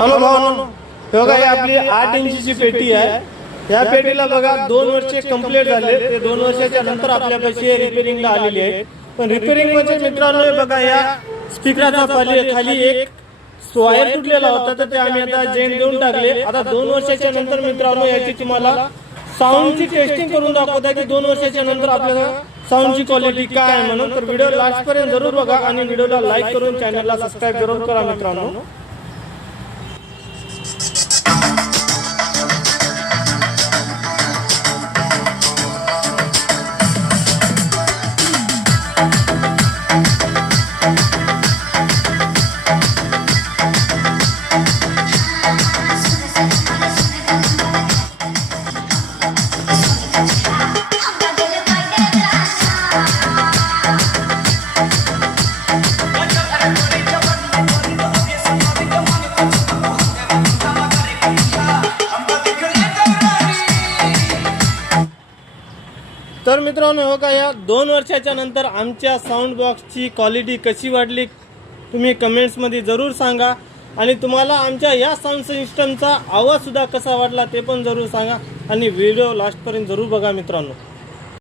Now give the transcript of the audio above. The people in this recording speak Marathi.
हॅलो भाऊ, हे बघा ही आपली 8 इंचीची पेटी आहे. या पेटीला बघा 2 वर्षे कंप्लीट झाले. ते 2 वर्षाच्या नंतर आपल्यापाशी रिपेअरिंगला आलेली आहे. पण रिपेअरिंग म्हणजे मित्रांनो हे बघा या स्पीकरचा खाली एक वायर तुटलेला होता, तर ते आम्ही आता जेंट देऊन टाकले. आता 2 वर्षाच्या नंतर मित्रांनो याची तुम्हाला साऊंडची टेस्टिंग करून दाखवत आहे की 2 वर्षाच्या नंतर आपल्याला साऊंडची क्वालिटी काय आहे म्हणून. तर व्हिडिओ लास्ट पर्यंत जरूर बघा आणि व्हिडिओला लाईक करून चॅनलला सबस्क्राईब जरूर करा मित्रांनो. तर मित्रांनो हो का या 2 वर्षाच्या नंतर आमच्या साऊंड बॉक्सची क्वालिटी कशी वाटली तुम्ही कमेंट्समध्ये जरूर सांगा. आणि तुम्हाला आमच्या या साऊंड सिस्टमचा आवाजसुद्धा कसा वाटला ते पण जरूर सांगा. आणि व्हिडिओ लास्टपर्यंत जरूर बघा मित्रांनो.